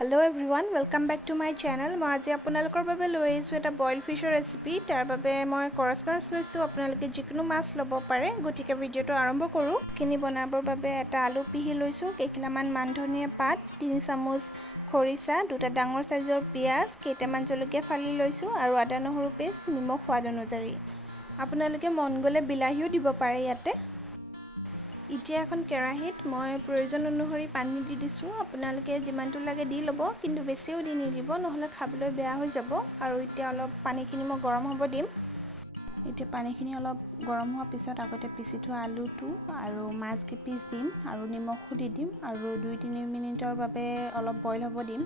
Hello everyone, welcome back to my channel. মই আজি আপোনালোকৰ বাবে লৈ আহিছোঁ এটা বইল ফিশৰ ৰেচিপি। তাৰ বাবে মই কৰচ মাছ লৈছোঁ। আপোনালোকে যিকোনো মাছ ল'ব পাৰে। গতিকে ভিডিঅ'টো আৰম্ভ কৰোঁ। খিনি বনাবৰ বাবে এটা আলু পিহি লৈছোঁ, কেইখিলামান মান ধনিয়া পাত, 3 চামুচ খৰিচা, দুটা ডাঙৰ সাইজৰ পিয়াজ, কেইটামান জলকীয়া ফালি লৈছোঁ আৰু আদা নহৰু পেষ্ট, নিমখ সোৱাদ অনুযায়ী। আপোনালোকে মন গ'লে বিলাহীও দিব পাৰে ইয়াতে। এতিয়া এখন কেৰাহীত মই প্ৰয়োজন অনুসৰি পানী দি দিছোঁ। আপোনালোকে যিমানটো লাগে দি ল'ব, কিন্তু বেছিও দি নিদিব, নহ'লে খাবলৈ বেয়া হৈ যাব। আৰু এতিয়া অলপ পানীখিনি মই গৰম হ'ব দিম। এতিয়া পানীখিনি অলপ গৰম হোৱাৰ পিছত আগতে পিচি থোৱা আলুটো আৰু মাছ পিচ দিম আৰু নিমখো দি দিম আৰু 2-3 মিনিটৰ বাবে অলপ বইল হ'ব দিম।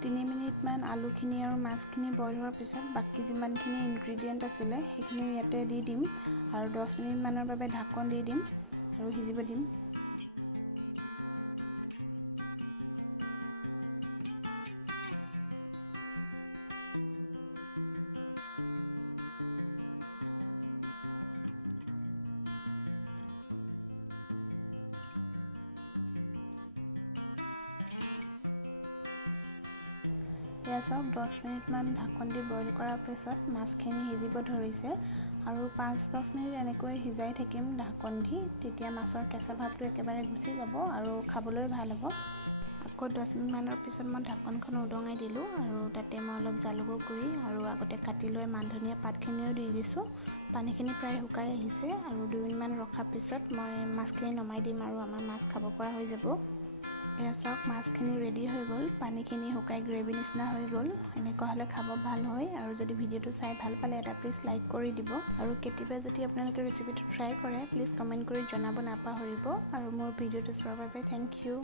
3 মিনিটমান আলুখিনি আৰু মাছখিনি বইল হোৱাৰ পিছত বাকি যিমানখিনি ইনগ্ৰেডিয়েণ্ট আছিলে সেইখিনি ইয়াতে দি দিম আৰু 10 মিনিটমানৰ বাবে ঢাকন দি দিম আৰু সিজিব দিম। এয়া চাওক 10 মিনিটমান ঢাকন দি বইল কৰাৰ পিছত মাছখিনি সিজিব ধৰিছে আৰু 5-10 মিনিট এনেকৈ সিজাই থাকিম ঢাকন দি। তেতিয়া মাছৰ কেঁচা ভাৱটো একেবাৰে গুচি যাব আৰু খাবলৈ ভাল হ'ব। আকৌ 10 মিনিটমানৰ পিছত মই ঢাকনখন উদঙাই দিলোঁ আৰু তাতে মই অলপ জালুকৰ গুড়ি আৰু আগতে কাটি লৈ মান ধনিয়া পাতখিনিও দি দিছোঁ। পানীখিনি প্ৰায় শুকাই আহিছে আৰু 2 মিনিটমান ৰখাৰ পিছত মই মাছখিনি নমাই দিম আৰু আমাৰ মাছ খাব পৰা হৈ যাব। এয়া চাওক মাছখিনি ৰেডি হৈ গ'ল, পানীখিনি শুকাই গ্ৰেভি নিচিনা হৈ গ'ল। এনেকুৱা হ'লে খাব ভাল হয় আৰু যদি ভিডিঅ'টো চাই ভাল পালে এটা প্লিজ লাইক কৰি দিব আৰু কেতিয়াবা যদি আপোনালোকে ৰেচিপিটো ট্ৰাই কৰে প্লিজ কমেণ্ট কৰি জনাব নাপাহৰিব আৰু মোৰ ভিডিঅ'টো চোৱাৰ বাবে থেংক ইউ।